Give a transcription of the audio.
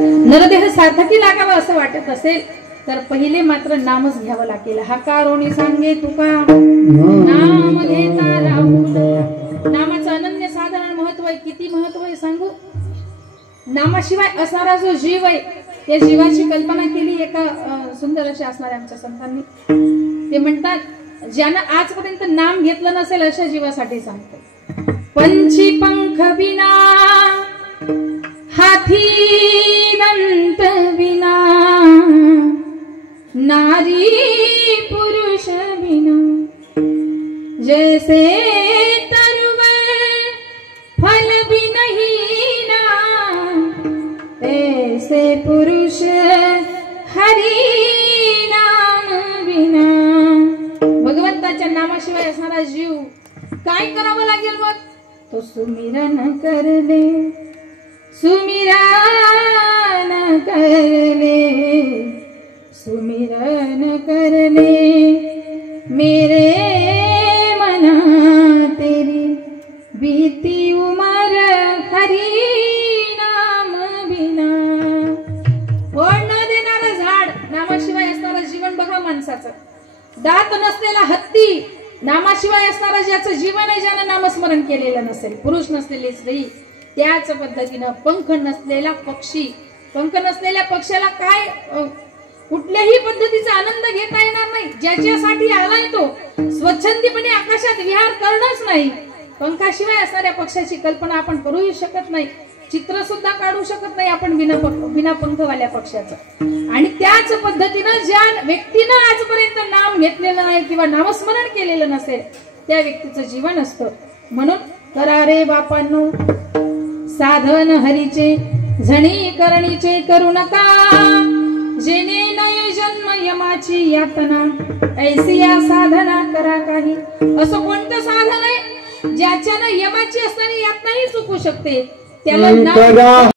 नरदेह सार्थकी लागावा असं वाटत असेल तर पहिले मात्र नामच घ्यावं लागेल। हकारोणी सांगे तुका नाम घेता राहून। नामाचं अनन्य साधारण महत्व आहे, किती महत्व आहे सांगू। नामाशिवाय असणारा जो जीव आहे त्या जीवाची कल्पना केली एका सुंदर अशा असणाऱ्या आमच्या संतांनी। ते म्हणतात ज्यानं आजपर्यंत नाम घेतलं नसेल अशा जीवासाठी सांगतो। पंछी पंख विना हाथी दंत विना नारी पुरुष बिना जैसे तरुवर फल बिनहीना ऐसे पुरुष हरि नाम बिना। भगवंताच्या नामाशिवाय असणारा जीव काय करावं लागेल मग? तो सुमिरन करले सुमिरन करले सुमिरन करले मेरे मना तेरी बीती उमर हरि नाम बिना। फळ न देणारं झाड नामाशिवाय असणारं जीवन बघा माणसाचं। दात नसलेला हत्ती नामाशिवाय असणारं ज्याचं जीवन आहे, ज्यानं नामस्मरण केलेलं नसेल, पुरुष नसलेली स्त्री, त्याच पद्धतीनं पंख नसलेला पक्षी, पंख नसलेल्या पक्षाला काय कुठल्याही पद्धतीचा आनंद घेता येणार नाही। ज्याच्यासाठी आलाय तो स्वच्छंदीपणे आकाशात विहार करणंच नाही। पंखाशिवाय असणाऱ्या पक्षाची कल्पना आपण करूही शकत नाही, चित्र सुद्धा काढू शकत नाही आपण बिना पंखवाल्या पक्षाचं। आणि त्याच पद्धतीनं ज्या व्यक्तीनं आजपर्यंत नाम घेतलेलं नाही किंवा नामस्मरण केलेलं नसेल त्या व्यक्तीचं जीवन असतं। म्हणून करा रे बापांनो साधन हरीचे झणी करणीचे करू नका, जेणे नये जन्म यमाची यातना ऐसी या साधना करा काही। असं कोणतं साधन आहे ज्याच्यानं यमाची असणारी यातनाही चुकू शकते? त्याला